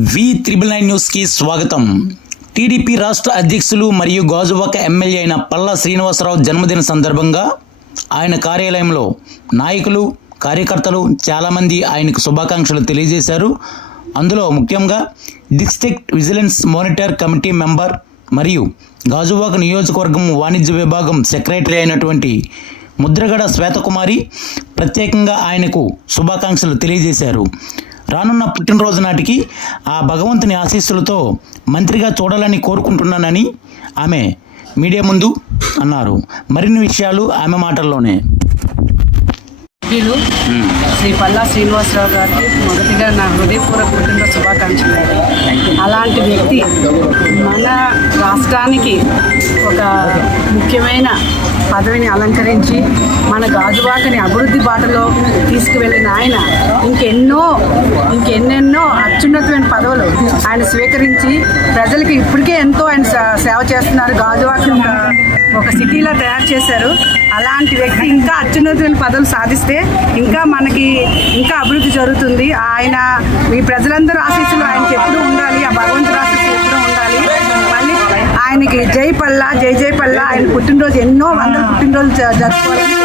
V999 న్యూస్కి స్వాగతం. TDP రాష్ట్ర అధ్యక్షులు మరియు గాజువాక ఎమ్మెల్యే అయిన పల్లా శ్రీనివాసరావు జన్మదిన సందర్భంగా ఆయన కార్యాలయంలో నాయకులు, కార్యకర్తలు చాలామంది ఆయనకు శుభాకాంక్షలు తెలియజేశారు. అందులో ముఖ్యంగా district vigilance monitor committee member మరియు గాజువాక నియోజకవర్గం వాణిజ్య విభాగం సెక్రటరీ అయినటువంటి ముద్రగడ శ్వేతకుమారి ప్రత్యేకంగా ఆయనకు శుభాకాంక్షలు తెలియజేశారు. రానున్న పుట్టినరోజు నాటికి ఆ భగవంతుని ఆశీస్సులతో మంత్రిగా చూడాలని కోరుకుంటున్నానని ఆమె మీడియా ముందు అన్నారు. మరిన్ని విషయాలు ఆమె మాటల్లోనే. శ్రీ పల్లా శ్రీనివాసరావు గారికి మొదటిగా నా హృదయపూర్వక పుట్టినరోజు శుభాకాంక్షలు. అలాంటి వ్యక్తి మన రాష్ట్రానికి ఒక ముఖ్యమైన పదవిని అలంకరించి మన గాజువాకని అభివృద్ధి బాటలో తీసుకువెళ్ళిన ఆయన ఇంకెన్నెన్నో అత్యున్నతమైన పదవులు ఆయన స్వీకరించి ప్రజలకి ఇప్పటికే ఎంతో ఆయన సేవ చేస్తున్నారు. గాజువాకని ఒక సిటీలో తయారు చేశారు. అలాంటి వ్యక్తి ఇంకా అత్యున్నతమైన పదవులు సాధిస్తే మనకి ఇంకా అభివృద్ధి జరుగుతుంది. ఆయన మీ ప్రజలందరూ ఆశీస్సులు ఆయనకి ఎప్పుడూ ఉండాలి. ఆ భగవంతుడు ఆశీస్సులు ఎప్పుడూ ఉండాలి. మళ్ళీ ఆయనకి జై పల్లా, జై జై పల్లా. ఆయన పుట్టినరోజు ఎన్నో వందల పుట్టినరోజు జరుపుకోవాలని